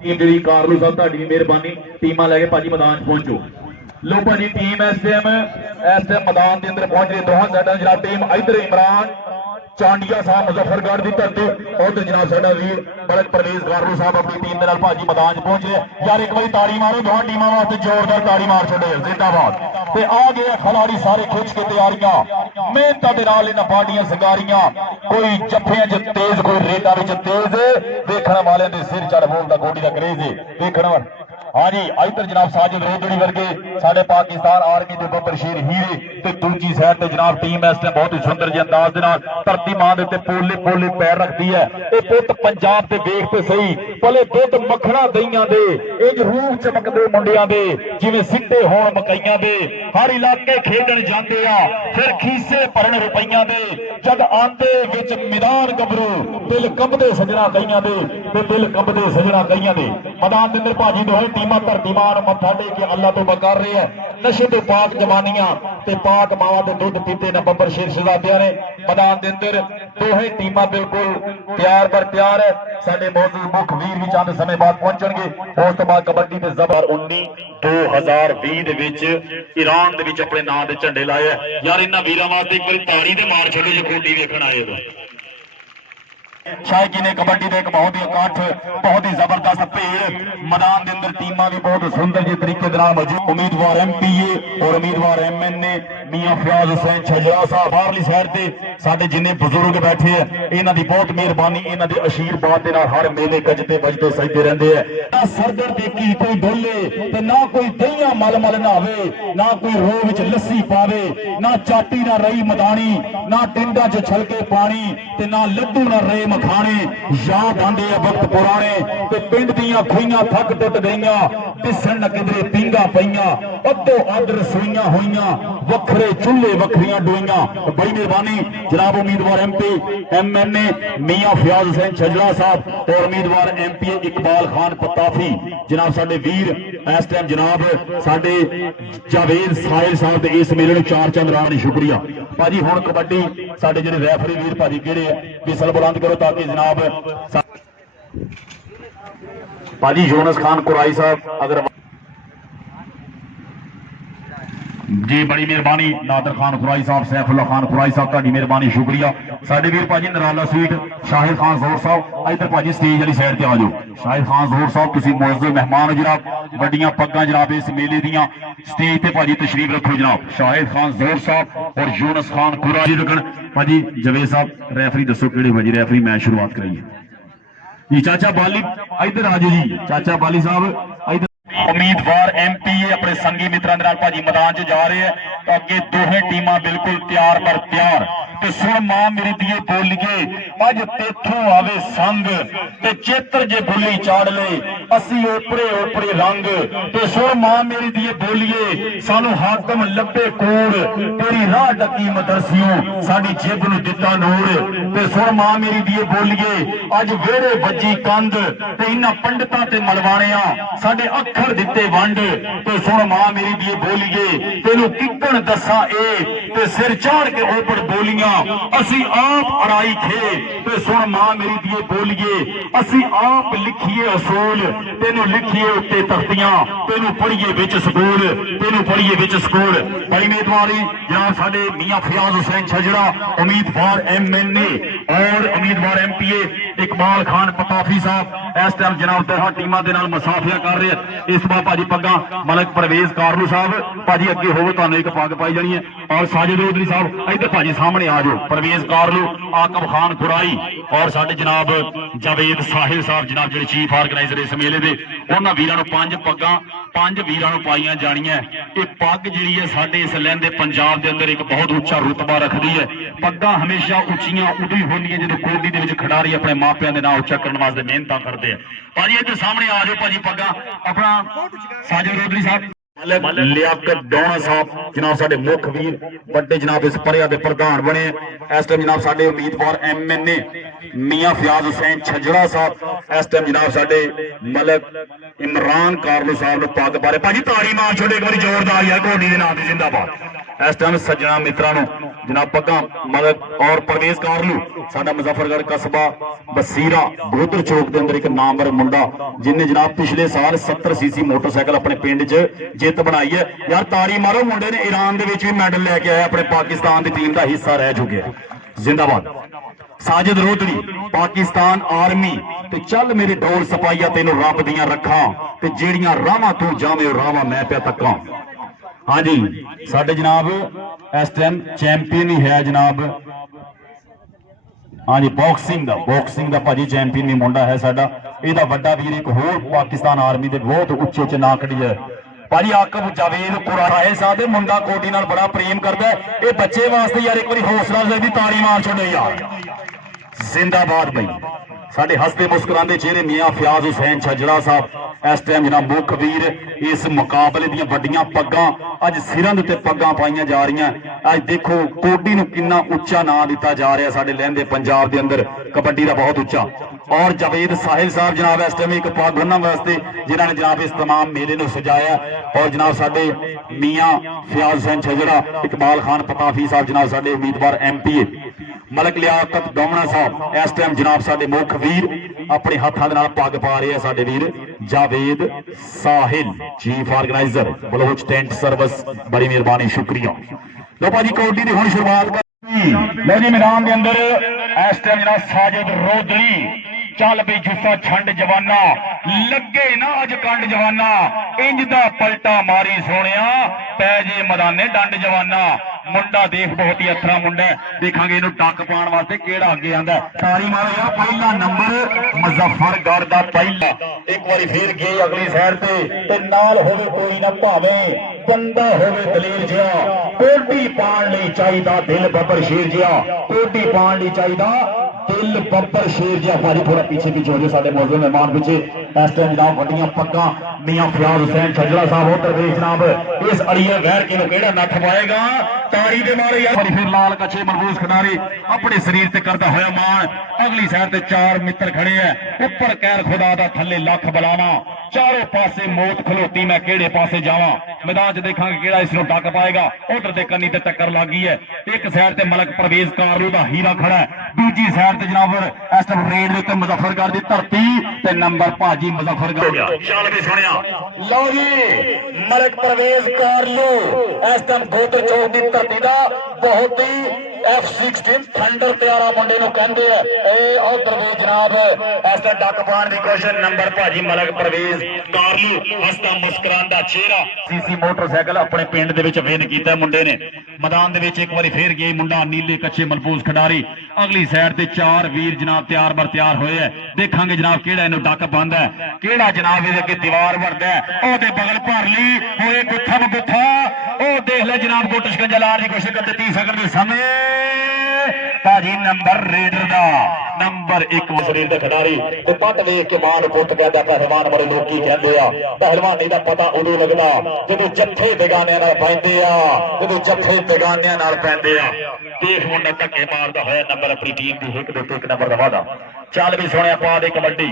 Team जी कारलू साहब तुहाडी मेहरबानी टीमां लैके भाजी मैदान पहुंचो। लो भाजी टीम इस टाइम मैदान के अंदर पहुंच रही दोहां साइडा जनाब टीम इधर इमरान चांडिया साहब मुजफ्फरगढ़ की धरती उधर जनाब साडा वीर मलक परवेज कारलू साहब अपनी टीम के नाल भाजी मैदान पहुंच रहे यार एक बारी ताड़ी मारो दोहां टीमां वास्ते जोरदार ताड़ी मार छड़े जिंदाबाद ते आ गए खिलाड़ी सारे खिंच के तैयारियां मेहनत के नाल इन्हां पार्टियां संगारियां कोई जफ्फियां च तेज कोई रेटा विच तेज देखने वाले दे सिर चढ़ बोलदा गोडी दा क्रेज है देखण हाँ जी इधर जनाब साजिद रोदड़ी वर्गे साडे पाकिस्तान आर्मी के बब्बर शेर हीरे ते दूजी साइड ते जनाब टीम इस टाइम बहुत ही सुंदर जी अंदाज दे नाल धरती मां दे ते पोले पोले पैर रखती है ये पुत पंजाब ते वेख ते सही भले दुध मखना दईयां दे इंज रूह चमकदे मुंडियां दे जिवें सिੱਟੇ होण मकईयां दे हर इलाके खेडण जांदे आ फिर खीसे भरन रुपईयां दे जद आंदे विच मैदान गबरू दिल कंबदे सजना कईयां दे ते दिल कंबदे सजना कईयां दे मैदान दे अंदर भाजी दोहे टीमां धरती मां मत्था टेक के अल्लाह तो कर रहे हैं नशे तो पाक जवानियां ते पाक मावां दे दुध पीते ने बब्बर शेर शहजादियां ने मैदान दे अंदर दोहे टीमां बिल्कुल तैयार पर तैयार है साडे मौजूद मुख वीर भी चंद समय बाद पहुंचणगे उस तो बाद कबड्डी ते जबर 2020 दे विच ईरान दे विच अपने नाम दे झंडे लाए यार इन्हां वीरां वास्ते एक बारी ताड़ी ते मार छड्डो जे खोटी वेखण आए तो शायकी ने कबड्डी का एक बहुत ही इकट्ठ बहुत ही जबरदस्त भीड़ मैदान के अंदर टीमां भी बहुत सुंदर जी तरीके मौजूद उम्मीदवार MPA और उम्मीदवार MNA मियां फयाज हुसैन छजरा साहब बाहरली साइड से साडे जिन्ने बुजुर्ग बैठे हैं इन्हां दी बहुत मेहरबानी इन्हां दे आशीर्वाद दे नाल हर मेले गजते बजते सजते रहंदे हैं ना सरदर देखी कोई डोले ते ना कोई दहियां मल मल नहावे ना कोई रोह विच लस्सी पावे ना चाटी ना रही मदानी ना टिंडा च छलके पानी ते ना लड्डू ना रहे खाने याद आंदे वक्त पुराने ते पिंड दियां खुइयां थक टुट गईयां पिसन न किधरे पींगा पईयां अद्धो अध रसोईयां होईयां वखरे चूल्हे वखरियां डोईयां बड़ी मेहरबानी जनाब उम्मीदवार MP MNA मियां फयाज हुसैन छजरा साहब और उम्मीदवार MPA इकबाल खान पताफी जनाब साडे वीर इस टाइम जनाब साडे जावेद साहिल साहब ते इस मेले नूं चार चंद राह शुक्रिया भाजी हुण कबड्डी साडे जिहड़े रैफरी वीर भाजी किहड़े है विसल बुलंद करो ताकि जनाब भाजी यूनुस खान कुराई साहब अगर जी बड़ी मेहरबानी नादर खान कुराई साहब सैफुल्ला खान कुराई साहब तुहाडी मेहरबानी शुक्रिया साडे वीर भाजी नराला स्वीट शाहिद खान जोर साहब इधर भाजी स्टेज वाली साइड ते आ जाओ शाहिद खान जोर साहब तुसीं मुअज़्ज़ज़ मेहमान हो जनाब वड्डियां पग्गां जनाब इस मेले दियां स्टेज ते भाजी तशरीफ रखो जनाब शाहिद खान जोर साहब और यूनुस खान कुराई रखन भाजी जवेद साहब रैफरी दसो किहड़े भाजी रैफरी मैच शुरुआत कराइए जी चाचा बाली इधर आ जाओ जी चाचा बाली साहब इधर उम्मीदवार MPA अपने संगी मित्रों के नाल भाजी मैदान च जा रहे हैं अगे दोहे टीमां बिल्कुल तैयार पर तैयार ते सुन मां मेरी दिए बोलिए अज तेथों आवे संग ते चेतर जे बुली चाड़ ले असी ओपरे ओपरे रंग ते सुन मां मेरी दिए बोलिए सानू हाकम लब्बे कूड़ तेरी राह डकी मदरसियों साडी जिब नूं दिता नूर ते सुन मां मेरी दिए बोलिए अज वेड़े वजी कंध ते इन्हां पंडितां ते मलवाणियां साडे अखर दिते वंड ते सुन मां मेरी दिए बोलिए तेनू किकण दसा ए ते सिर चाड़ के ओपड़ बोलियां असी आप अड़ाई थे ते सुन मां मेरी दिए बोलिए असी आप लिखिए असूल तेनू लिखिए उत्ते तख्तियां तेनू पढ़िए विच स्कूल तेनू पढ़िए विच स्कूल बड़ी मेहरबानी जनाब साडे मियां फयाज हुसैन छजरा उम्मीदवार MNA और उम्मीदवार MPA इकबाल खान पताफी साहब इस टाइम जनाब दोहां टीमां दे नाल मुसाफिया कर रहे हैं इस बार भाजी पग्गा मलक परवेज कारलू साहब भाजी अगे होवे तुहानू एक पग पाई जानी है और साजिद रोदरी साहब इधर भाजी सामने आ जाओ परवेज कारलू आकब खान कुराई और साडे जनाब जावेद साहिल साहब जनाब जिहड़े चीफ ऑर्गेनाइजर इस मेले दे उन्हां वीरां नूं पंज पग्गां पंज वीरां नूं पाईयां जाणीआं ये पग जिहड़ी है साडे इस लहंदे पंजाब दे अंदर एक बहुत उच्चा रुतबा रखदी है पग्गां हमेशा उच्चियां उदों ही होंदियां जदों कोडी दे विच खिडारी अपने मापिआं दे नाम उच्चा करन वास्ते मेहनतां करदे हैं भाजी इधर सामने आ जाओ भाजी पग्गां अपना साजिद रोदरी साहब लियाकत डोना साहब जनाब साडे मुख वीर बड़े जनाब इस परिया दे प्रधान बने इस टाइम जनाब साडे उम्मीदवार MNA मियां फयाज हुसैन छजरा साहब इस टाइम जनाब साडे मलक इमरान कारलू साहब ने पग बारे भाजी ताड़ी मार छोड़े एक बार जोरदार यार कोडी दे नाम दी जिंदाबाद इस टाइम सज्जना मित्रां नूं जनाब पग्गा मदद और परवेज कारलू साडा मुजफ्फरगढ़ कस्बा बसीरा बहोदर चौक के अंदर एक नामवर मुंडा जिन्हें जनाब पिछले साल 70 सीसी मोटरसाइकिल अपने पिंड च जित बनाई है। यार तारी मारो, मुंडे ने ईरान दे विच भी मैडल लैके आया, अपने पाकिस्तान की टीम का हिस्सा रह चुके हैं। जिंदाबाद साजिद रोदड़ी पाकिस्तान आर्मी ते चल मेरे ढोल सपाइया तेनों रब दियां रखा ते जेड़ियां रावां तू जावे रावां मैं पे तक्का। हाँ जी साडे जनाब इस टाइम चैंपियन ही है जनाब, हाँ जी बॉक्सिंग का भाजी चैंपियन भी मुंडा है साडा। इहदा वड्डा वीर एक होर पाकिस्तान आर्मी के बहुत उच्चे उच्चे ना कड़ी है भाजी आकब जावेद कुराहे साहब मुंडा कोटी नाल बड़ा प्रेम करता है। ये बच्चे वास्ते यार एक बार हौसला अफजाई ताली मार छोड़ो यार। जिंदाबाद भाई साडे हसते मुस्कुराते चेहरे मियां फयाज हुसैन छजड़ा साहब इस टाइम जनाब मुख वीर इस मुकाबले दी वड्डियां पग्गां अज सिरां दे उत्ते पग्गां पाईयां जा रही। अज देखो कोडी नूं किन्ना उच्चा नाम दिता जा रहा साडे लहंदे पंजाब दे अंदर कबड्डी दा बहुत उच्चा। और जावेद साहिल साहब जनाब इस टाइम एक पग उन्हां वास्ते जिन्हां ने जनाब इस तमाम मेले नूं सजाया। और जनाब साडे मियां फयाज हुसैन छजड़ा इकबाल खान पताफी साहब जनाब साडे उम्मीदवार MPA मलक लियाकत डोमना साहब इस टाइम जनाब साडे मुख वीर अपने हाथों के पग पा रहे हैं साडे वीर Javed Sahil chief organiser Baloch tent service बड़ी मेहरबानी शुक्रिया। लो भाजी कबड्डी की हुण शुरुआत कर लो जी मैदान के अंदर इस टाइम जनाब साजिद रोदड़ी चल पी जुस्सा छंड जवाना लगे ना अज कंड जवाना इंज दा पलटा मारी सोनिया पै जे मैदाने डंड जवाना। मुंडा देख बहुत ही अथरा मुंडा देखांगे इनू टक पाने वास्ते केड़ा अगे आंदा तारी मारो यार। पहला नंबर मुजफ्फरगढ़ दा पहला एक बारी फिर गए अगली साइड ते नाल होवे कोई ना भावे बंदा होवे दलेर जिहा कोडी पाण लई चाहीदा दिल बब्बर शेर जिहा कोडी पाण लई चाहीदा दिल बब्बर शेर जिहा। भाजी थोड़ा पीछे पीछे हो जाए साडे मौजूद मेहमान पीछे इस टाइम जनाब वड्डियां पग्गां मियां फयाज हुसैन छजड़ा साहब उधर देख जनाब इस अड़िए वैर के केड़ा नठ पाएगा तारी दे मारे यार। फिर लाल कच्छे मरबूज खिडारी अपने शरीर से करता होया मान अगली साइड ते चार मित्र खड़े हैं ऊपर कैर खुदा दा थल्ले लख बलावा चारों पासे मौत खलोती मैं केड़े पासे जावां। मैदान च देखांगे केड़ा इसनूं टक पाएगा उधर दे कन्नी ते टक्कर लग गई है। एक साइड ते मलक परवेज कारलू दा हीरा खड़ा है दूजी साइड ते जनाब इस टाइम रेड दे उत्ते मुजफ्फरगढ़ दी धरती ते नंबर भाजी मुजफ्फरगढ़ चल भी सुनिया लो जी मलक परवेज कारलू इस टाइम गोत्र चौक दी धरती दा बहुत ही F16 थंडर प्यारा मुंडे नूं कहंदे आ ए उधर वे जनाब इस टाइम डक पाण दी कोशिश नंबर भाजी मलक परवेज कारलू हसदा मुस्कुरांदा चेहरा सीसी मोटरसाइकिल अपने पिंड दे विच विन कीता मुंडे ने। मैदान दे विच एक बारी फिर गए मुंडा नीले कच्चे मलबूज खिडारी अगली साइड ते चार वीर जनाब तैयार बर तैयार होए है। देखांगे जनाब केड़ा इनू डक पांदा है केड़ा जनाब इहदे अगे दीवार वरदा है ओहदे बगल भरली होए गुत्था गुत्था ओ देख ले जनाब गोट शिकंजा लाने की कोशिश करते 30 सेकंड के समय भाजी नंबर रेडर दा नंबर 1 शरीर दे खिडारी ते पट वेख के मां नूं पुੱਤ कहंदा पहलवान बड़े लोग की कहंदे आ पहलवानी दा पता उदों लगदा जदों जत्थे बेगानियां नाल पैंदे आ जदों जत्थे बेगानियां नाल पैंदे आ। देख मुंडा धक्के मारदा होया नंबर अपनी टीम दी हिक दे उत्ते 1 नंबर दा वादा चल भी सोहणिया पा दे कबड्डी।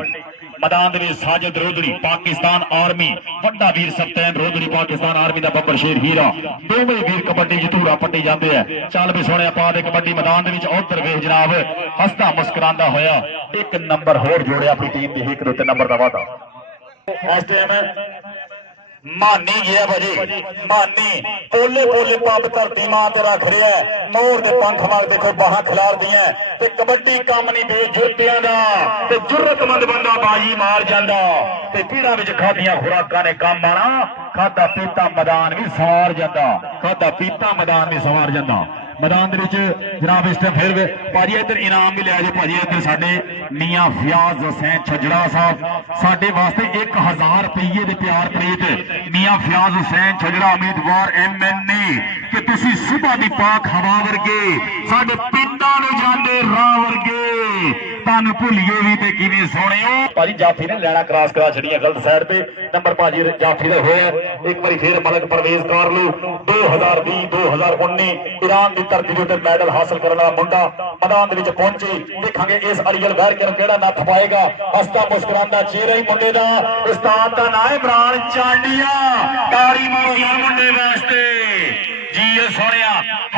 मैदान दे विच साजिद रोदड़ी पाकिस्तान आर्मी वड्डा वीर सप्तैन रोदड़ी पाकिस्तान आर्मी दा बब्बर शेर हीरा दोवें वीर कबड्डी च धूरा पट्टी जाते हैं। चल भी सोहणिया पा दे कबड्डी मैदान दे विच उधर वेख जनाब हसदा मुस्कुरांदा होया 1 नंबर होर जोड़िया अपनी टीम दी हिक दे उत्ते नंबर दा वादा। इस टाइम मानी गया भाजी मानी पोले पोले पब धरती मां ते रख रहा है मोर दे पंख वांग देखो बाहां खिलार दियां ते कबड्डी काम नहीं बेजुर्तियां दा ते जुर्रतमंद बंदा बाजी मार जांदा ते पीड़ा विच खादियां खुराकां ने काम आना खादा पीता मैदान भी सवार जांदा खादा पीता मैदान भी सवार जांदा। मैदान जनाब इस टाइम फिर भाजी इधर इनाम भी लिया जो भाजी इधर साडे मियां फयाज हुसैन छजड़ा साहब साडे वास्ते 1000 रुपये दे प्यार प्रीत मियां फयाज हुसैन छजड़ा उम्मीदवार MNA कि तुसी सुबह दी पाक हवा वर्गे साडे पिंडां नूं जांदे राह वर्गे तानू भुलिए भी ते किवें सोहणिओ। भाजी जाफी ने लैना क्रॉस करा छड़ियां गलत साइड पे नंबर भाजी जाफी दा होया एक बारी फिर मलक परवेज कारलू 2020 2019 ईरान दी धरती दे उत्ते मैडल हासिल करने वाला मुंडा मैदान दे विच पहुंचे देखांगे इस अड़ियल वैर के केड़ा नथ पाएगा हसदा मुस्कुरांदा चेहरा ही मुंडे दा उस्ताद दा नाम इमरान चांडिया तारी मारो या मुंडे वास्ते जी सोहणिया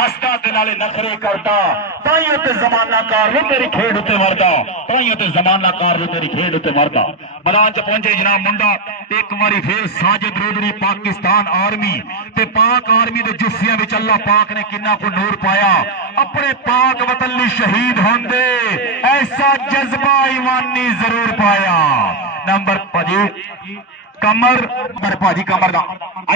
हसदा ते नाले नखरे करदा ताइयों ते जमाना कार वे तेरी खेड उत्ते मरदा ताइयों ते जमाना कार वे तेरी खेड उत्ते मरदा मैदान च पहुंचे जनाब मुंडा एक बारी फिर साजिद रोदड़ी पाकिस्तान आर्मी ते पाक आर्मी दे जुस्सियां विच अल्लाह पाक ने किन्ना को नूर पाया अपने पाक वतन लई शहीद होंदे ऐसा जज्बा ईमानी जरूर पाया नंबर भाजी कमर भाजी कमर का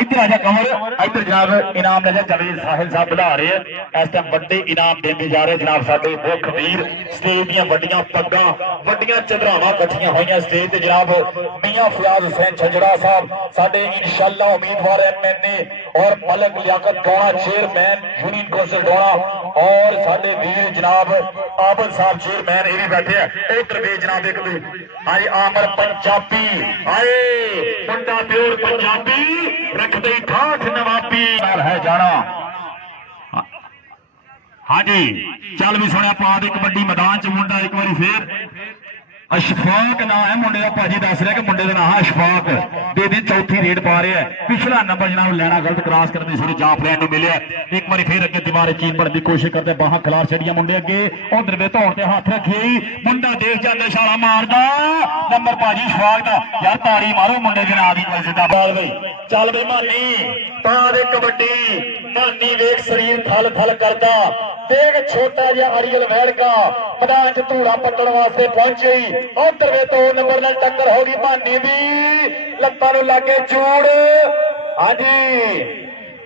इधर आजा कमर इधर जनाब इनाम नजर चले साहिल साहब बुला रहे हैं इस टाइम बड़े इनाम देते जा रहे जनाब साडे मुख वीर स्टेज दी वड्डियां पग्गां वड्डियां चदरावां कट्ठियां होईयां स्टेज ते जनाब मियां फयाज हुसैन छजड़ा साहब साडे इंशाअल्लाह उम्मीदवार एमएनए और Malak Liaquat Gauda chairman union council Doda और साडे वीर जनाब आबद साहब चेयरमैन ये भी बैठे हैं उधर वे जनाब एक आई आमर पंजाबी आए मुंडा प्योर पंजाबी रख दे ठाठ नवाबी है जाना हाँ जी चल भी सुनिया पा दे कबड्डी मैदान च मुंडा एक बार फिर अशफाक ना है मुंडे का भाजी दस रहा कि मुंडे का नाम है अशफाक दे दिन चौथी रेड पा रहे हैं पिछला नंबर जनाब लेना गलत क्रॉस करते थोड़ी जाफ लैन मिले एक बार फिर अगे दीवार चीन बनने की कोशिश करते बाह खिलार छड़िया मुंडे अगे उधर वे धौन से हाथ रखिए मुंडा देख जाते छाला मारदा नंबर भाजी अशफाक का यार तारी मारो मुंडे के नाम की जिंदाबाद भाई चल बई मानी पा दे कबड्डी मानी वेख शरीर थल थल करता देख छोटा जिहा अरियल वैड़का मैदान च धूड़ा पट्टण वास्ते पहुंची उधर वे 2 नंबर नाल टक्कर होगी मानी दी लत्तां नूं लागे जूड़ हाँ जी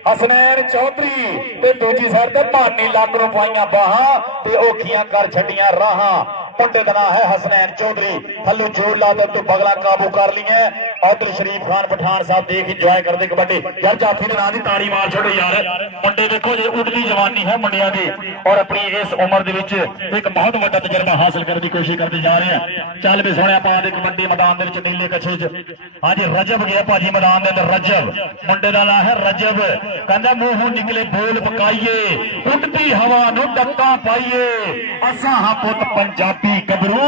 हसनैन चौधरी ते दूजी साइड ते मानी लग नूं पाईयां बाहां ते औखियां कर छड्डियां राहां मुंडे का नाम है हसनैन चौधरी थल्लू जोड़ ला तू बगला काबू कर ली है उधर शरीफ खान पठान साहब देख इंजॉय करते कबड्डी यार जाफी ने नाम की तारी मार छोड़ो यार मुंडे देखो जी उड़ली जवानी है मुंडिया की और अपनी इस उम्र दे विच एक बहुत बड़ा तजर्बा हासिल करने की कोशिश करते जा रहे हैं चल भी सोने पा दे कबड्डी मैदान दे विच नीले कच्छे च हाँ जी रजब गया भाजी मैदान दे अंदर रजब मुंडे का नाम है रजब कहंदा मूंहों निकले बोल पकाइए उड़ती हवा नूं डक्का पाइए असां हां पुत पंजाबी गबरू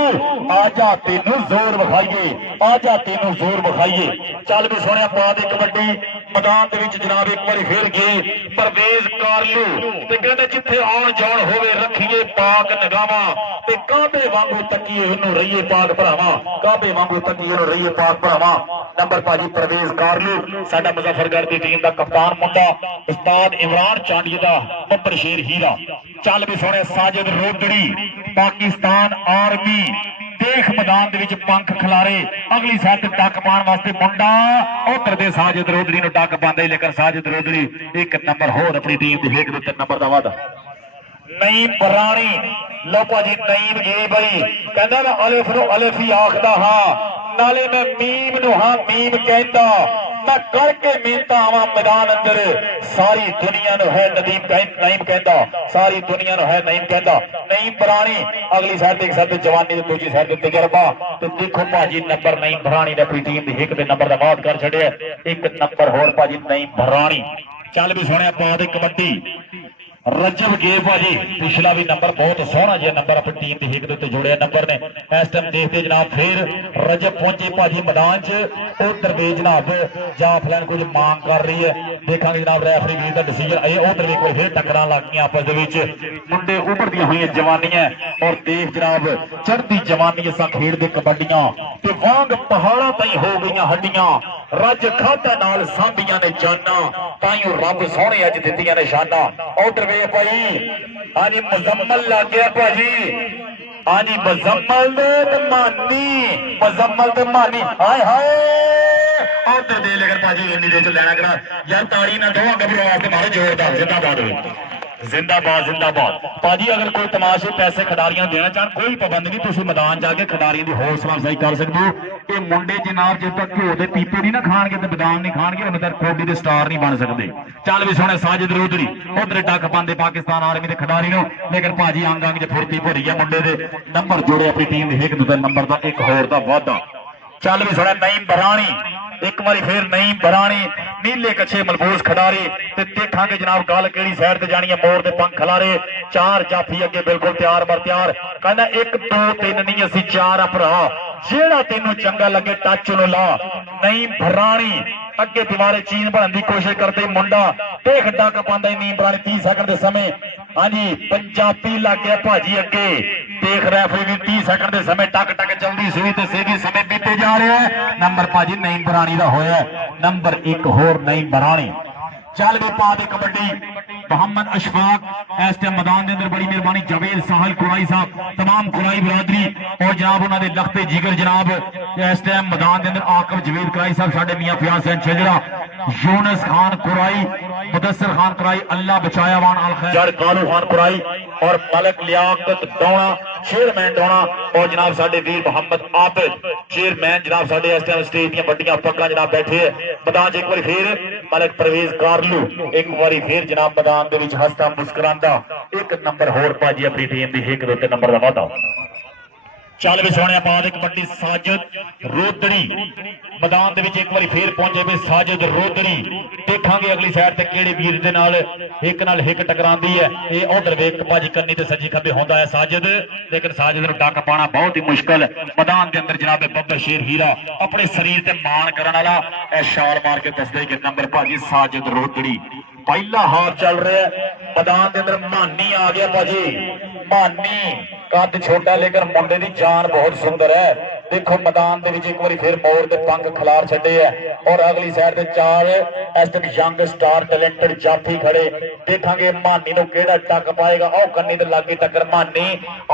आजा तेनू जोर विखाइए आजा तेनू जोर विखाइए चल भी सोने पा दे कबड्डी मैदान दे विच जनाब एक बार फिर गए परवेज कारलू ते कहंदे जिथे आउण जाण होवे रखिए पाक निगाहां ते काबे वांगू तकीए ओनू रहिए पाक भरावां काबे वांगू तकीए ओनू रहिए पाक भरावां नंबर भाजी परवेज कारलू साडा मुजफ्फरगढ़ दी टीम दा कप्तान मुंडा उस्ताद इमरान चांडिया दा बब्बर शेर हीरा चल भी सोने साजिद रोदड़ी पाकिस्तान आर्मी देख मैदान दे विच पंख खिलारे अगली साइड डक पाने वास्ते मुंडा उधर दे साजिद रोदड़ी नूं डक पांदे लेकिन साजिद रोदड़ी एक नंबर होर अपनी टीम दे हेक दे 3 नंबर दा वादा नईम बरानी लो भाजी नईम जी भाई कहंदा मैं अलिफ नूं अलिफ ही आखदा हां नाले मैं मीम नूं हां मीम कहंदा मैं करके मिलता आवा मैदान अंदर सारी दुनिया नु है नईम कहंदा सारी दुनिया नु है नईम कहंदा नईम बरानी अगली साइड एक साइड जवानी ते दूजी साइड ते तजर्बा ते देखो भाजी नंबर नईम बरानी ने अपनी टीम दी एक दे नंबर दा बात कर छड़िया एक नंबर होर भाजी नईम बरानी चल भी सोने पा दे कबड्डी रजब गे भाजी पिछला भी नंबर बहुत सोहना जिहा नंबर अपनी टीम की हिक दे जोड़िया नंबर ने इस टाइम देखते जनाब फिर रजब पहुंचे भाजी मैदान च उधर भी जनाब जाफलैन कुछ मांग कर रही है देखा जनाब रैफरी वीर का डिसीजन उधर भी फिर टक्कर लग गई आपस मुंडे उभरदियां हुई जवानियां और देख जनाब चढ़ती जवानी असा खेडते कबड्डियां ते वांग पहाड़ों तई हो गई हड्डियां रज खादा नाल सांभियां ने जाना ताइयों रब सोहने अज दित्तियां ने शाना उधर वे भाई हाँ जी मुजम्मल लग गया भाजी हाँ जी मुजम्मल ते मानी हाय हाय उधर दे लेकर भाजी इन्नी देर च लैना करा यार ताड़ी ना दो गबरू वास्ते मारो जोरदार जिंदाबाद जिंदाबाद जिंदाबाद भाजी अगर कोई तमाशे पैसे खिडारियों देना चाहन कोई पाबंद नहीं तुम मैदान जाके खिडारियों की हौसला अफजाई कर सकते हो ये मुंडे जनाब जब तक घ्यो के पीपे नहीं ना खाएंगे तो बदाम नहीं खाएंगे उन्हें तक कौडी के स्टार नहीं बन सकते चल भी सोने साजिद रोदड़ी उधर डक पाते पाकिस्तान आर्मी के खिडारी नो लेकिन भाजी अंग अंग च फुर्ती भरी है मुंडे के नंबर जोड़े अपनी टीम के एक दूसरे नंबर का एक होर का वाधा चल भी सोने नईम बरानी एक बारी फिर नईम बरानी नीले कच्छे मलबूस खिडारी ते देखांगे जनाब गल केड़ी साइड ते जानी है मोर दे पंख खलारे चार जाफी अगे बिल्कुल तैयार बर तैयार कहना 1 2 3 नहीं असी 4 भरा जेड़ा तेनू चंगा लगे टच नु ला नईम बरानी अगे दीवारे चीन बनने की कोशिश करते मुंडा ते खड्डा कपांदा नीम बरानी 30 सेकंड के समय। हाँ जी पंजाबी लग गया भाजी अगे देख रैफरी भी 30 सेकंड के समय टक टक चलती सुई ते सीधी समय बीते जा रहा है। नंबर भाजी नीम बरानी का होया नंबर 1 होर नीम बरानी। चल भी पा दे कबड्डी मोहम्मद अशफाक इस टाइम मैदान के अंदर बड़ी मेहरबानी जावेद साहिल कुराई साहब तमाम कुराई बरादरी और जनाब उन्होंने लखते जिगर जनाब इस टाइम मैदान के अंदर आकर जवेद कुराई साहब साडे मियां फयाज हुसैन छजड़ा यूनुस खान कुराई मुदस्सिर खान कुराई अल्लाह बचाया वान अल खैर जड़ कालू खान कुराई और मलक लियाकत डोना चेयरमैन डोना और जनाब साडे वीर मोहम्मद आबिद चेयरमैन जनाब साडे इस टाइम स्टेज दी बड़ियां पग्गां जनाब बैठे है मैदान एक बार फिर मलक परवेज कारलू एक बार फिर जनाब मैदान दे विच हसता मुस्कुरांदा एक नंबर होर भाजी अपनी टीम दी 1-2 नंबर दा वादा। चल भी सोने बाद कबड्डी साजिद रोदड़ी मैदान दे विच एक बार फिर पहुंचे भी साजिद रोदड़ी देखांगे अगली साइड ते केड़े वीर दे नाल हिक टकरांदी है। ये उधर वेख भाजी कन्नी ते सज्जी खब्बे होंदा है साजिद लेकिन साजिद नूं टक पाना बहुत ही मुश्किल। मैदान के अंदर जनाब बब्बर शेर हीरा अपने शरीर ते मान करन वाला ए शाल मार के दसदे कि नंबर भाजी साजिद रोदड़ी पहला हाफ चल रहा है। मैदान के अंदर मानी आ गया भाजी मानी कद छोटा लेकिन मुंडे की जान बहुत सुंदर है। देखो मैदान के एक बार फिर मोर के पंख खिलार छे है और अगली साइड से 4 इस टाइम यंग स्टार टैलेंटेड जाफी खड़े देखांगे मानी नु केड़ा टक पाएगा। ओ कन्नी ते लागी टक्कर मानी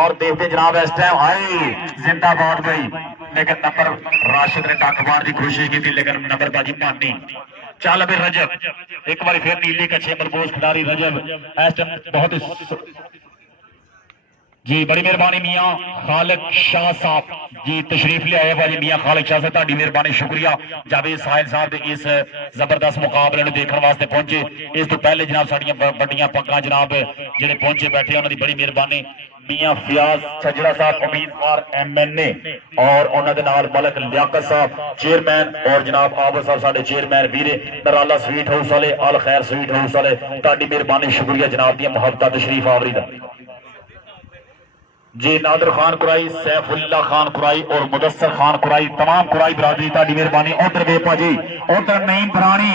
और देखते जनाब इस टाइम हाय जिंदाबाद गई लेकिन नंबर राशिद ने टक पाने की कोशिश की लेकिन नंबर बाजी मानी। चल अभी रजब एक बार फिर नीली कच्छे मरबूज खिलाड़ी रजब इस टाइम बहुत जी बड़ी मेहरबानी मियां खालिक शाह साहब जी तशरीफ ले आए भाजी मियां खालिक शाह साहब ताड़ी मेहरबानी शुक्रिया जावेद साहिल साहब इस जबरदस्त मुकाबले में देखने वास्ते पहुंचे। इस तो पहले जनाब साड़ियां बड़ियां पग्गां जनाब जेडे पहुंचे बैठे उन्होंने बड़ी मेहरबानी मियां फयाज छजड़ा साहब उम्मीदवार MNA और उन्होंने नाल मलक लियाकत साहब चेयरमैन और जनाब आबर साहब साडे चेयरमैन वीरे नराला स्वीट हाउस वाले अल खैर स्वीट हाउस वाले ताड़ी मेहरबानी शुक्रिया जनाब दी मुहब्बत तशरीफ आवरी दा जी। नादर खान कुराई सैफुल्ला खान कुराई और मुदस्सिर खान कुराई तमाम कुराई बरादरी ताड़ी मेहरबानी। उधर वेपा जी उधर नईम बरानी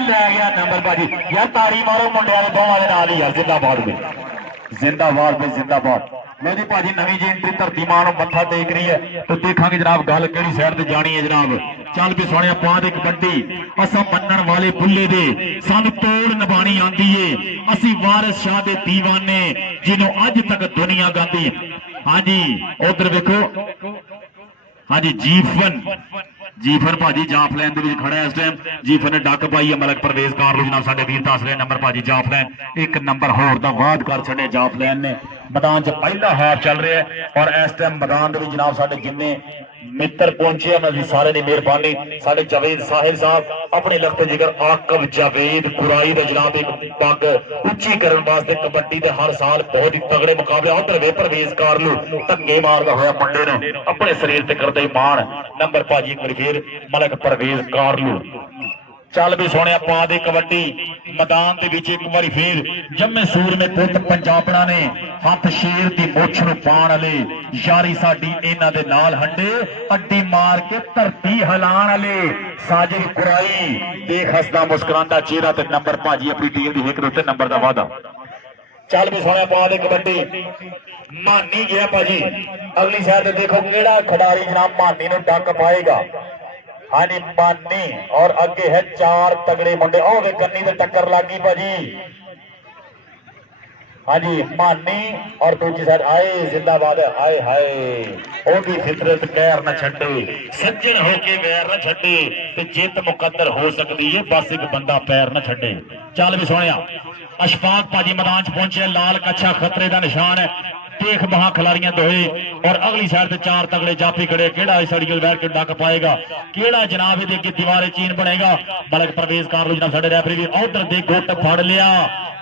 ले गया नंबर बाजी यार तारी मारो मुंडिया दोवां दे नाल ही यार जिंदाबाद में जिंदाबाद। लो जी भाजी नवी जी एंट्री धरती मां नूं मत्था टेक रही है तो देखांगे जनाब गल किहड़ी साइड ते जानी है जनाब। चल भी सोने पा दे कबड्डी असां मनण वाले बुल्ले दे सानू तोड़ निभानी आंदी है असीं वारिस शाह दे दीवाने जिन्हों अज तक दुनिया गांदी। हाँ जी उधर देखो हाँ जी जीफन भाजी जाफलैन के खड़ा है इस टाइम जीफन ने डक पाई है मलक परवेज कारलू जनाब साडे वीर दस रहे नंबर भाजी जाफलैन एक नंबर होर दा वाद कर छड़े जाफलैन ने। मैदान च पहला हाफ चल रहा है और इस टाइम मैदान में जनाब साडे जिन्ने मित्र पहुंचे उन्होंने सारे की मेहरबानी साडे जावेद साहिल साहब अपने लखते जिगर आकब जावेद कुराई का जनाब एक पग उच्ची करने वास्ते कबड्डी के हर साल बहुत ही तगड़े मुकाबले उधर वे परवेज कारलू धक्के मारदा होया मुंडे ने अपने शरीर से करते ही मान नंबर भाजी एक बार फिर मलक परवेज कारलू। चल भी सोने पा दे कबड्डी मैदान के एक बार फिर जम्मे सूर में पुत पंजाबड़ा ने हथ शेर की मुछ नूं पाण वाले यारी साडी इन्हां दे नाल हंडे अड्डी मार के धरती हिलाण वाले साजिद कुराई देख हसदा मुस्कुरांदा चेहरा ते नंबर भाजी अपनी टीम की 1-2 नंबर का वादा। चल भी सोने पा दे कबड्डी मानी गया भाजी अगली साइड देखो केड़ा खिडारी जनाब मानी नूं डक पाएगा। हाँ जी मानी और अगे है 4 तगड़े मुंडे वे कन्नी ते टक्कर लगी भाजी। हाँ जी मानी और दूसरी साइड आए जिंदाबाद है हाय हाय ओदी फितरत कैर न छड्डे सज्जन होके वैर न छड्डे ते जित मुकद्दर हो सकती है बस एक बंदा पैर न छड्डे। चल भी सोनिया अशफाक भाजी मैदान च पहुंचे लाल कच्छा खतरे का निशान है देख बहा खिलाड़ियां दोहे और अगली साइड से 4 तगड़े जाफी खड़े केड़ा सड़ियल बैठ के डक पाएगा केड़ा जनाब इहदे अगे दीवारे चीन बनेगा। मलक परवेज कारलू जनाब साडे रेफरी भी उधर दे गुट फड़ लिया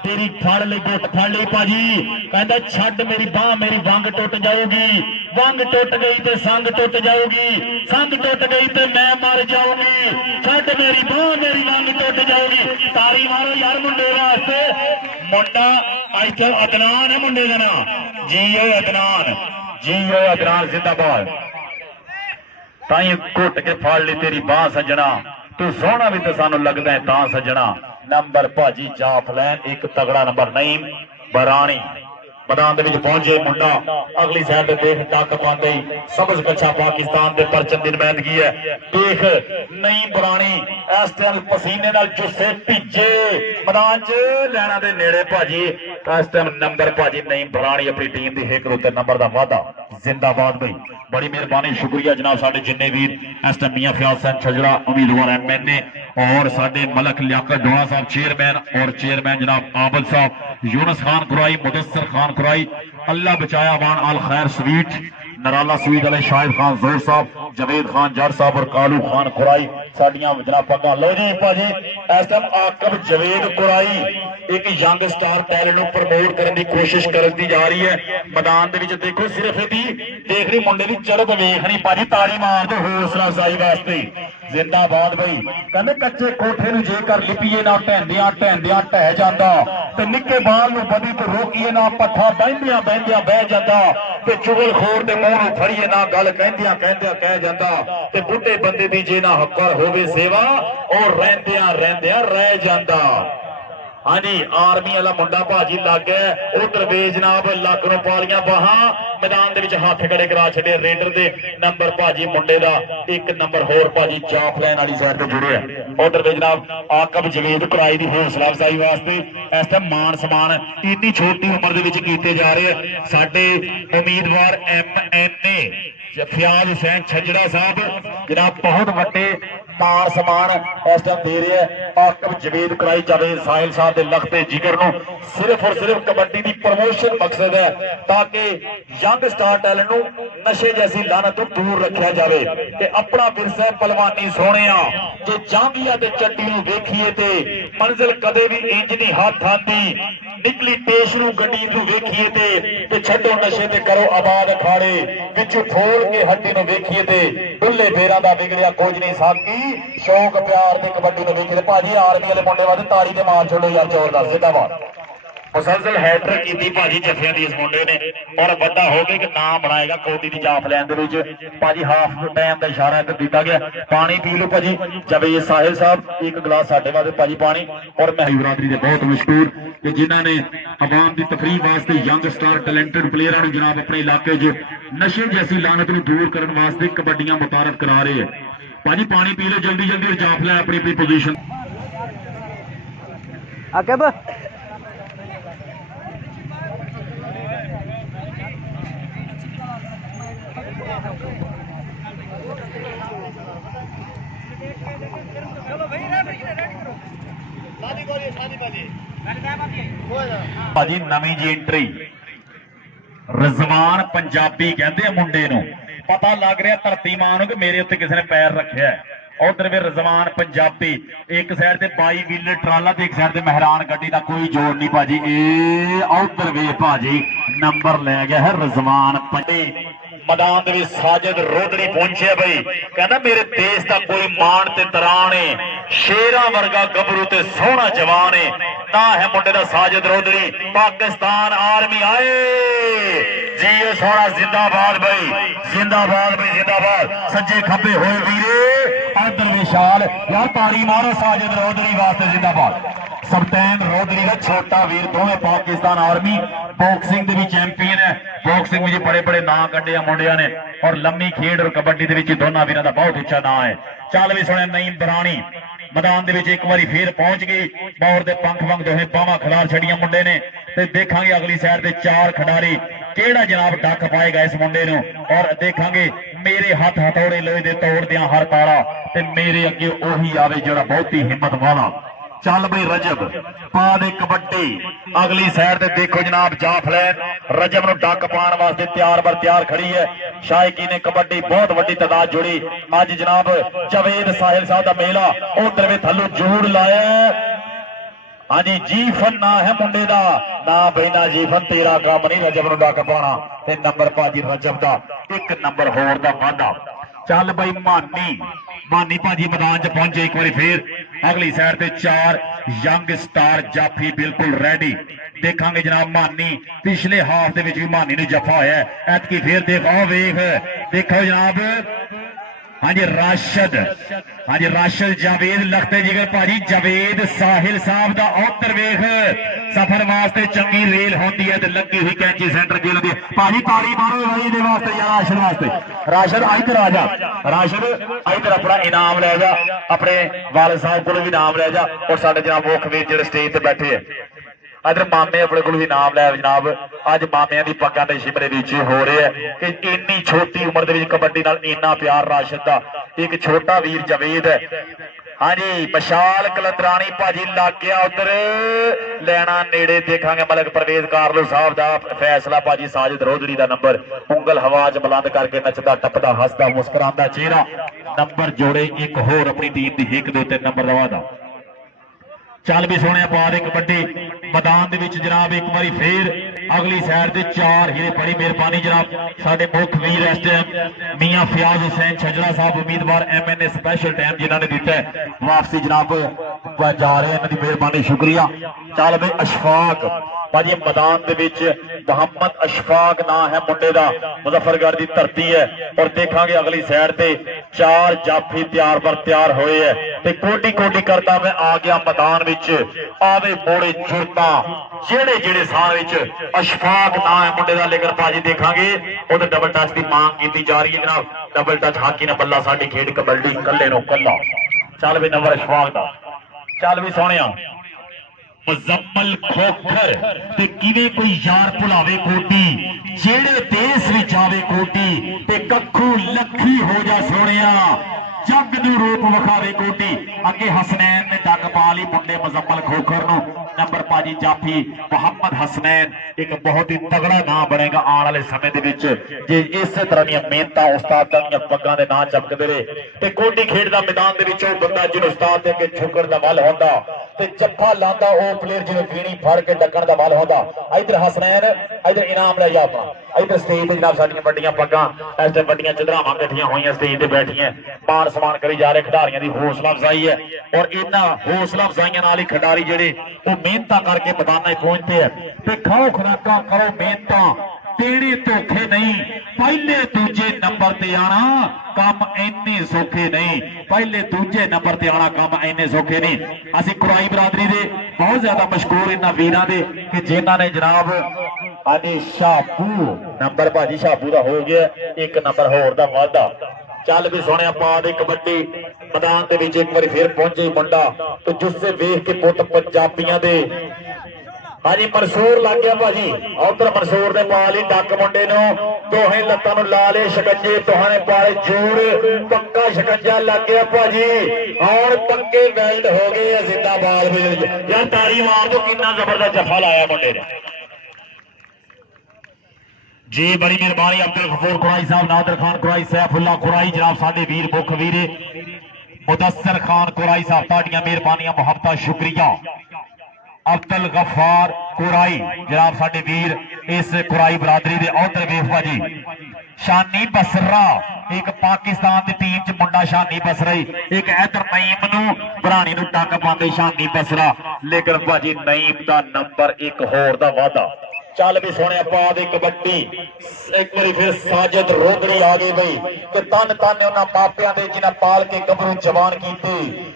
तेरी फड़ ले गुट फड़ ली भाजी कहंदा छड्ड मेरी बाह मेरी वंग टुट जाऊगी वंग टुट गई ते संग टुट जाऊगी संग टुट गई ते मैं मर जाऊंगी छड्ड मेरी बाह मेरी वंग टुट जाऊगी। तारी मारो यार मुंडे वास्ते मुंडा इत्थे अदनान है मुंडे दा नाम जी अदनान जिंदाबाद। ताई घुट के फाड़ ली तेरी बाह सजना, तू सोहना भी तो सानू लगदा है तां सजना। नंबर भाजी जाफलैन एक तगड़ा नंबर नईम बरानी मैदान दे विच पहुंचे मुंडा अगली साइड ते देख टक पाते ही सबज कच्छा पाकिस्तान दे परचम दी नुमाइंदगी है। देख नईम बरानी इस टाइम पसीने नाल जुस्से भिजे मैदान च लैना दे नेड़े भाजी इस टाइम नंबर भाजी नईम बरानी अपनी टीम दी हिक उत्ते नंबर दा वादा जिंदाबाद भाई बड़ी मेहरबानी शुक्रिया जनाब साडे जिन्ने वीर इस टाइम मियां फयाज हुसैन छजड़ा उम्मीदवार MNA और साडे मलक लियाकत डोड़ा साहब चेयरमैन जनाब आबद साहब यूनुस खान कुराई मुदस्सर खान कुराई अल्लाह बचाया वान अल खैर स्वीट नराला स्वीट वाले शाहिद खान जोर साहब जवेद खान जट साहब और कालू खान कुराई साडियां जनाब पग्गां लो जी भाजी इस टाइम आकब जवेद कुराई एक यंग स्टार टैलेंट को प्रमोट करने की कोशिश करती जा रही है। मैदान दे विच देखो सिर्फ यदि देख रही मुंडे की चढ़त वेखनी भाजी ताड़ी मार दो हौसला अफजाई वास्ते जिंदाबाद भाई कहते कच्चे कोठे नूं जेकर लिपीए ना ढैंदियां ढैंदियां ढह जांदा ते निक्के बाल नूं बदी तो रोकीए ना पट्ठा बहिंदियां बहिंदियां बह जांदा ते चुगलखोर दे मूंह नूं फड़ीए ना गल कहंदियां कहंदियां कह जांदा ते बुढ़े बंदे दी जे ना हक्कर होवे सेवा और रहंदियां रहंदियां रह जांदा। हाँ जी आर्मी वाला मुंडा भाजी लग गया उधर वे जनाब लक नूं पालियां बाहां मैदान दे विच हाथ खड़े करा छड़े रेडर दे नंबर भाजी मुंडे दा एक नंबर होर भाजी जाफलैन वाली साइड ते जुड़े उधर वे जनाब आकब जवेद कुराई दी हौसला अफजाई वास्ते इस टाइम मान सम्मान इन्नी छोटी उम्र दे विच कीते जा रहे साडे उम्मीदवार MNA फयाज हुसैन छजड़ा साहब जनाब बहुत वड्डे मान सम्मान इस टाइम दे रहे हैं आकब जवेद कुराई जावेद साहिल साहब के लखते जिगर नूं सिर्फ और सिर्फ कबड्डी की प्रमोशन मकसद है ताकि यंग स्टार टैलेंट नूं नशे जैसी लानत तो दूर रखा जाए ते अपना विरसा पलवानी सोने जे जांगिया ते चट्टी नूं वेखीए ते मंजिल कदे भी इंज नहीं हाथ आंदी निकली पेश नूं गड्डी नूं वेखीए ते छड्डो नशे ते करो आबाद अखाड़े विचों खोल के हड्डी नूं वेखीए ते डुल्ले बेरां दा बिगड़िया कुछ नहीं साकी शौक प्यार दी कबड्डी नूं वेखीए भाजी आर्मी वाले मुंडे वास्ते ताड़ी ते मार छोड़ो यार जोरदार जिंदाबाद मुसलसल हैट्रिक की भाजी जफिया दी इस मुंडे ने और बड़ा हो गया कि नाम बनाएगा कोटी दी जाफलैन दे विच भाजी हाफ टाइम का इशारा इधर दिता गया पानी पी लो भाजी जवेद साहिल साहब एक गिलास साडे वास्ते भाजी पानी और मैं बरादरी दे बहुत मशहूर कि जिन्हां ने आवाम दी तफरीह वास्ते यंग स्टार टैलेंटेड प्लेयरां नूं जनाब अपने इलाके च नशे जैसी लानत नूं दूर करने वास्ते कबड्डियां मुतारफ करा रहे हैं भाजी पानी पी लो जल्दी जल्दी और जाफलैन अपनी अपनी पोजीशन आकब भाजी नवी जी एंट्री रिजवान पंजाबी कहते मुंडे नूं पता लग रहा धरती मां नूं कि मेरे उत्ते किसी ने पैर रखा है। उधर भी रिजवान पंजाबी एक साइड से 22 व्हीलर ट्राला एक साइड से मेहरान गड्डी का कोई जोड़ नहीं भाजी उधर भी भाजी नंबर ले गया है रिजवान पंजाबी मैदान दे विच साजिद रोदड़ी पहुंचे बई कहना मेरे देश का कोई मान ते तरान है शेरा वर्गा गबरू ते सोहना जवान है ना है मुंडे दा साजिद रोदड़ी पाकिस्तान आर्मी आए जी सोहना जिंदाबाद भाई जिंदाबाद सज्जे खब्बे होए वीरे आदर विशाल यार ताड़ी मारो साजिद रोदड़ी वास्ते जिंदाबाद सबतैन रोदड़ी का छोटा वीर दोवें पाकिस्तान आर्मी बॉक्सिंग दे विच चैंपियन है बॉक्सिंग में बड़े बड़े नाम कड्डे मुंडिया ने और लम्मी खेड और कबड्डी दे विच दोनों वीरों का बहुत उच्चा नाम है। चल भी सुने नईम बरानी मैदान दे विच एक बारी फिर पहुंच गई बौर दे पंख वांग दोहे बावां खिलार छड़ियां मुंडे ने ते देखांगे अगली साइड ते चार खिडारी केड़ा जनाब डक पाएगा इस मुंडे नूं और देखांगे मेरे हाथ हथौड़े लोहे दे तोड़ दियां हर ताड़ा ते मेरे अगे ओही आवे जिहड़ा बहुत ही हिम्मत वाला। चल बई रजब पा दे कबड्डी अगली साइड ते देखो जनाब जाफलैन रजब नूं डक पाण वास्ते तैयार बर तैयार खड़ी है। शायकी ने कबड्डी बहुत वड्डी तादाद जुड़ी अज जनाब जवेद साहिल साहब का मेला उधर भी थल्लों जोड़ लाया। हाँ जी जीफन ना है मुंडे दा ना बई ना जीफन तेरा काम नहीं रजब नूं डक पाना ते नंबर भाजी रजब दा एक नंबर होर दा वाधा। चल बई मानी भाजी मैदान च पहुंचे एक बार फिर अगली साइड से चार यंग स्टार जाफी बिल्कुल रेडी देखांगे जनाब मानी पिछले हाफ दे विच भी मानी ने जफा होया ऐतकी फिर देखो वेख देखो जनाब हाँ जी राशिद, हाँ जी राशिद जावेद लखते जिगर भाजी जावेद साहिल साहब का उत्तर वेख सफर वास्ते चंगी रेल होती है तो लगी हुई कैंची सेंटर जेल होती है भाजी ताली मारो भाई दे वास्ते या राशिद वास्ते राशिद इधर आ जा राशिद इधर अपना इनाम ले जा अपने वालिद साहब को भी इनाम ले जा और साडे जनाब मुख वीर जो स्टेज ते बैठे है इधर मामे अपने को भी नाम लिया जनाब अज मामिया की पग्गां दे शिमरे विच हो रहे है कि इन्नी छोटी उम्र दे विच कबड्डी नाल इन्ना प्यार राशिद दा एक छोटा वीर जवेद है हाँ जी विशाल कलंदरानी भाजी लग गया उधर लैना नेड़े देखांगे मलक परवेज कारलो साहब का फैसला भाजी साजिद रोजड़ी का नंबर उंगल हवा च बुलंद करके नचदा टपदा हसदा मुस्कुरांदा चेहरा नंबर जोड़े एक होर अपनी टीम की एक दो तीन नंबर दवा दा चल भी सोने बाद एक कबड्डी मैदान जनाब एक बार फिर अगली साइड से चार हीरे बड़ी मेहरबानी जनाब साडे मुख वीर इस टाइम मियां फयाज हुसैन छजरा साहब उम्मीदवार MNA स्पेशल टाइम जिन्होंने दिता है वापसी जनाब जा रहे हैं इन्होंने मेहरबानी शुक्रिया चल भाई अशफाक भाजी मैदान मोहम्मद अशफाक ना है मुंडे का मुजफ्फरगढ़ की धरती है और देखांगे अगली साइड से चार जाफी तैयार पर तैयार हुए है ते कोटी कोटी करता मैं आ गया मैदान आवे मोड़े जुड़ता जेड़े जेड़े स्थान अशफाक ना है मुंडे का लेकर भाजी देखांगे वो डबल टच की मांग की जा रही है जनाब डबल टच हाकी ने बल्ला साडी खेड कबड्डी कल्ले नो कल्ला चल भी नंबर अशफाक का चल भी सोने मुजम्मल खोखर ते किवें कोई यार भुलावे कोटी जेड़े देश विच आवे कोटी ते कखू लखी हो जा सोनिया जग नू रूप विखावे कोटी अगे हसनैन ने डग पा ली मुंडे मुजम्मल खोखर नू नंबर भाजी जाफी मोहम्मद हसनैन एक बहुत ही तगड़ा नाम बनेगा आने वाले समय दे विच जे इस तरह दी मेहनत उस्तादां दी पग्गां दे नाम चमकदे रहे ते कोटी खेड दा मैदान दे विच ओ बंदा जिन्हों उस्ताद दे अगे झुकण दा बल होंदा ते जफ्फा लांदा ओ प्लेयर जिन्हों वीणी फड़ के डकण दा बल होंदा इधर हसनैन इधर इनाम ले जा अपना इधर स्टेज ते जनाब साडियां वड्डियां पग्गां इस ते वड्डियां चदरावां कट्ठियां होईयां स्टेज ते बैठियां मान सम्मान करी जा रहे खिडारियां दी हौसला अफजाई है और इन्हां हौसला अफजाइयां नाल ही खिडारी जिहड़े ओ मेहनतां करके मैदानां पहुंचते हैं ते खाओ खुराकां करो मेहनतां तेरे धोखे नहीं पहले दूजे नंबर ते आना काम इन्ने सौखे नहीं पहले दूजे नंबर ते आना काम इन्ने सौखे नहीं असी कुराई बरादरी दे बहुत ज्यादा मशहूर इन्हां वीरां दे कि जिन्हां ने जनाब आदि शाबू नंबर भाजी शाबू दा हो गया एक नंबर होर दा वादा चल भी सोने बाद कबड्डी मैदान दे विच एक बार फिर पहुंचे मुंडा तो जिससे वेख के पुत पंजाबियां दे हाँ जी मंसूर लग गया भाजी उधर मंसूर ने पा ली डक मुंडे दोहे लत्तां नूं ला ले शिकंजे दोहां ने पा ले जोड़ पक्का शिकंजा लग गया भाजी और पक्के बेल्ट हो गए जिंदाबाद यार तारी मार दो कितना जबरदस्त जफा लाया मुंडे ने जी बड़ी मेहरबानी अब्दुल गफूर कुराई साहब नादर खान कुराई सैफुल्ला कुराई जनाब साडे वीर मुख वीरे मुदस्सर खान कुराई साहब ताड़ियां मेहरबानियां मुहब्बत शुक्रिया अब्दुल गफार कुराई जनाब साडे वीर इस कुराई बरादरी दे औतर वेख भाजी शानी बसरा एक पाकिस्तान की टीम च मुंडा शानी बसरा एक इधर नईम नू भरानी नू टक पाते शानी बसरा लेकिन भाजी नईम का नंबर एक होर दा वादा चल भी सोने बाद कबड्डी एक बार फिर साजिद रोगड़ी आ गई बई कि तन तन उन्होंने मापिया ने जिन्हें पाल के गबरू जवान की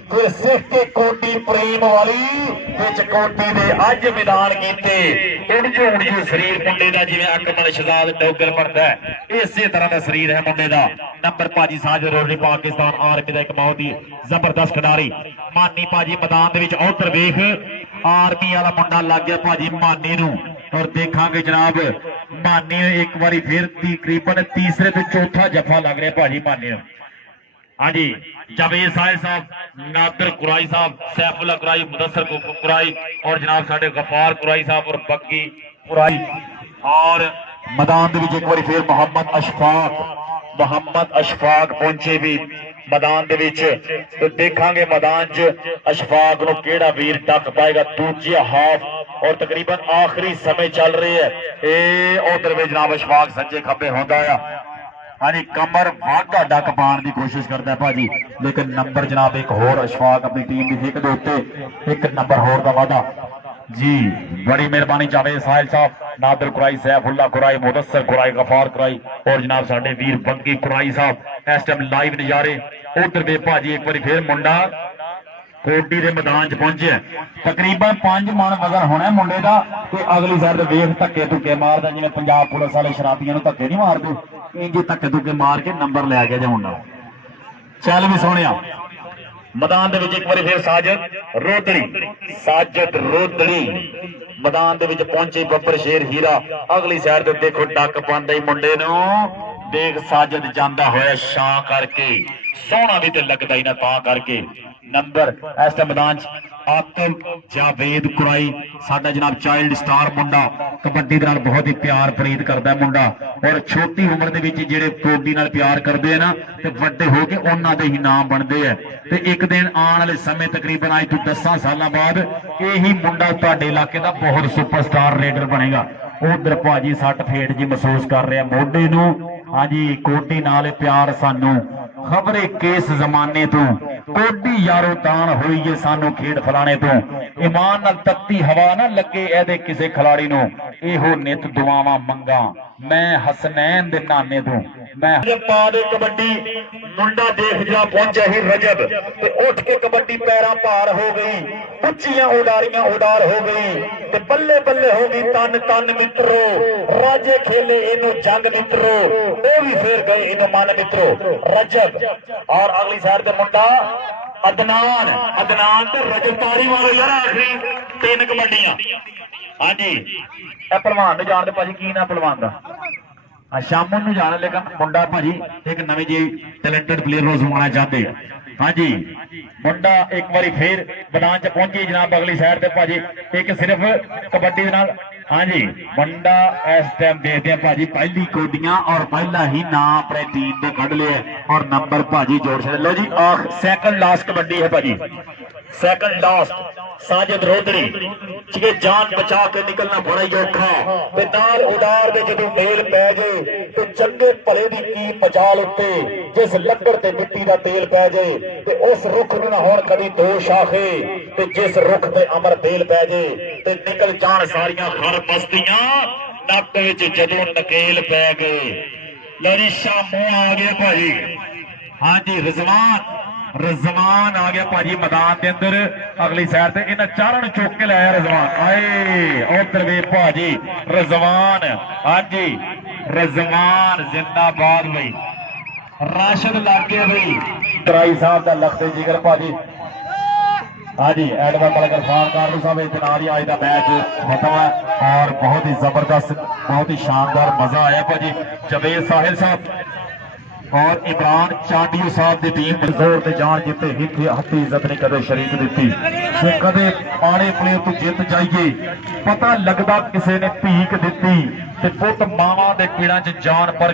फिर सिख के कोटी प्रेम वाली कोटी दे अज मैदान किए उड़जू शरीर मुंडे का जिवें अकमल शहजाद डोगर बनता है इसे तरह का शरीर है मुंडे का नंबर भाजी साजिद रोगड़ी पाकिस्तान आर्मी का एक बहुत ही जबरदस्त खिडारी मानी भाजी मैदान उधर वेख आर्मी वाला मुंडा लग गया भाजी मानी नू और देखांगे जनाब मानी एक बार फिर तकरीबन तीसरे तो चौथा जफा लग रहा भाजी मानी हाँ जी जावेद साहिब साहब नादर कुराई साहब सैफुल्ला कुराई मुदस्सर कुराई और जनाब साडे गफार कुराई साहब और बग्गी कुराई और मैदान एक बार फिर मोहम्मद अशफाक पहुंचे भी मैदान तो देखांगे मैदान च अशफाक नूं केड़ा वीर टक पाएगा दूजे हाफ और तकरीबन आखिरी समय चल रही है उधर में जनाब अशफाक सज्जे खब्बे होंदा है हाँ जी कमर वाघा डक पाने की कोशिश करता है भाजी लेकिन नंबर जनाब एक होर अशफाक अपनी टीम की हिक दे उत्ते एक नंबर होर का वादा जी बड़ी मेहरबानी जावेद साहिल साहब, नादर कुराई, सैफुल्ला कुराई, मुदस्सर कुराई, गफार कुराई और जनाब साडे वीर बग्गी कुराई साहब इस टाइम लाइव नजारे। उधर वे भाजी एक बार फिर मुंडा कोटी के मैदान च पहुंचे, तकरीबन 5 मन वजन होना मुंडे का। अगली साइड वेख धक्के धुक्के मारदा, जिवें पंजाब पुलिस वाले शराबियों धक्के नहीं मारते, इंज धक्के धुक्के मार के नंबर लै गया मुंडा। चल भी सोहणिया मैदान दे विच एक बार फिर साजिद रोदड़ी मैदान दे विच पहुंचे। बब्बर शेर हीरा अगली साइड ते देखो डक पांदे मुंडे नूं, देख साजिद जांदा होया छां करके, सोहना भी ते लगदा ही ना तां करके। नंबर इस मैदान आतिफ जावेद कुराई साडा जनाब चाइल्ड स्टार मुंडा, कबड्डी दे नाल बहुत ही प्यार प्रीत करदा मुंडा, और छोटी उम्र दे विच जिहड़े कबड्डी नाल प्यार करदे ना ते वड्डे हो के उन्हां दे ही नाम बनदे है। ते एक दिन आने वाले समय तकरीबन अज तो 10 साल बाद यही मुंडा तुहाडे इलाके का बहुत सुपरस्टार रेडर बनेगा। उधर भाजी सट फेट जी महसूस कर रहे मोढे नूं। हाँ जी कोडी नाल प्यार सानू खबरे किस जमाने तो, कोडी यारो तान हुई है सानू खेड फलाने तो, ईमान नाल तत्ती हवा ना लगे एदे किसे खिलाड़ी नूं, इहो नित दुआवां मंगा मैं हसनैन दे नाने तो। मैं पा दे कबड्डी मुंडा देख जा पहुंचा ही रजब ते उठ के कबड्डी पैरां पार हो गई, उच्चियां उडारियां उडार हो गई ते बल्ले बल्ले हो गई तन तन मित्रो, राजे खेले इनो जंग मित्रो, वो भी फिर गए इनो मन मित्रो रजब। और अगली साइड ते मुंडा अदनान, अदनान ते रजब तारी वाले यार आखिरी 3 कबड्डियां। हाँ जी पहलवान ने जानते भाजी की ना पहलवान का शामू नूं जाना, लेकिन मुंडा भाजी एक नवी जी टैलेंटेड प्लेयर रोजमाना चाहते हैं। हाँ जी मुंडा एक बार फिर मैदान च पहुंची जनाब अगली साइड से भाजी एक सिर्फ कबड्डी नाल। हाँ जी मुंडा इस टाइम देखते हैं भाजी पहली कोडियां और पहला ही नाम अपने टीम ने कढ़ लिया और नंबर भाजी जोड़ छे। लो जी सैकंड लास्ट कबड्डी है भाजी, सैकंड लास्ट साजिद रोदड़ी जिहड़े जान बचा के निकलना बड़ा ही औखा ते नाल उडार दे जदों मेल पै जाए ते चंगे भले दी की मजाल उत्ते जिस लकड़ ते मिट्टी दा तेल पै जाए ते उस रुख नूं ना होण कदी दो शाखे ते जिस रुख ते अमर बेल पै जाए ते निकल जाण सारियां हर बस्तियां नक विच जदों नकेल पै गए। लो जी शामू आ गया भाजी। हाँ जी रजवान आ गया भाजी मैदान के अंदर अगली साइड से इन्हें चारों चुक के लाया रजवान आए उधर वे भाजी रजवान। हाँ जी रजवान जिंदाबाद भाई, राशिद लग गया भाई तराई साहब का लखते जिगर भाजी। हाँ जी एडवर्ड मलकर खान कारलू साहब इस नाल ही आज का मैच खत्म है और बहुत ही जबरदस्त बहुत ही शानदार मजा आया भाजी। जवेद साहिल साहब और इमरान चांडियो साहब की टीम जोर से जान जिते हथी इज्जत नहीं कदे शरीक दी, कदे माड़े प्लेयर तो जित जाइए पता लगता किसी ने भीख दी पुत मावां दे पीड़ां च जान पर